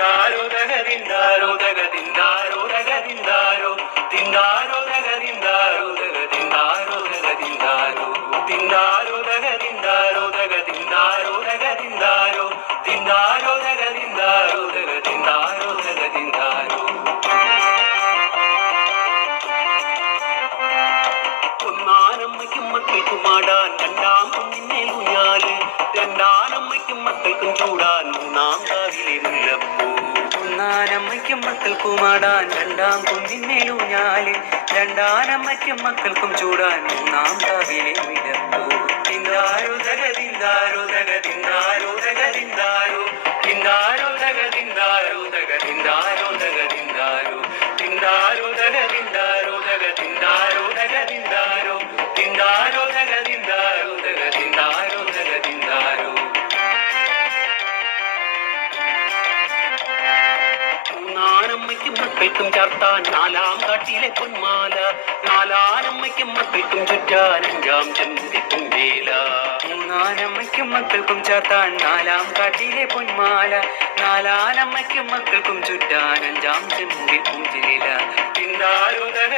തിന്താരോ തക തിന്താരോ തക തിന്താരോ തക തിന്താരോ തിന്താരോ തക തിന്താരോ തക തിന്താരോ തക തിന്താരോ തിന്താരോ തക തിന്താരോ തക തിന്താരോ തക തിന്താരോ തിന്താരോ തക തിന്താരോ തക തിന്താരോ തക തിന്താരോ ഒന്നാനമ്മയ്ക്കും മക്കൾക്കും ആടാൻ രണ്ടാം കുഞ്ഞിന്നേലൂഞ്ഞാല് രണ്ടാനമ്മയ്ക്കും മക്കൾക്കും ചൂടാൻ മൂന്നാം കാവിലെ മുല്ലപ്പൂ ഒന്നാനമ്മയ്ക്കും മക്കൾക്കും ആടാൻ രണ്ടാം കുഞ്ഞിന്നേലൂഞ്ഞാല് രണ്ടാനമ്മയ്ക്കും മക്കൾക്കും ചൂടാൻ മൂന്നാം കാവിലെ മുല്ലപ്പൂ തിന്താരോ തക തിന്താരോ തക തിന്താരോ തക തിന്താരോ തിന്താരോ തക തിന്താരോ തക തിന്താരോ തക തിന്താരോ തിന്താരോ തക തിന്താരോ തക തിന്താരോ തക തിന്താരോ തിന്താരോ തക തിന്താരോ തക തിന്താരോ തക തിന്താരോ മൂന്നാനമ്മയ്ക്കും മക്കൾക്കും ചാർത്താൻ നാലാം കാട്ടിലെ പൊന്മാല നാലാനമ്മയ്ക്കും മക്കൾക്കും ചുറ്റാൻ അഞ്ചാം ചെമ്പും വേല മൂന്നാനമ്മയ്ക്കും മക്കൾക്കും ചാർത്താൻ നാലാം കാട്ടിലെ പൊന്മാല നാലാനമ്മയ്ക്കും മക്കൾക്കും ചുറ്റാൻ അഞ്ചാം ചെമ്പും വേല തിന്താരോ തക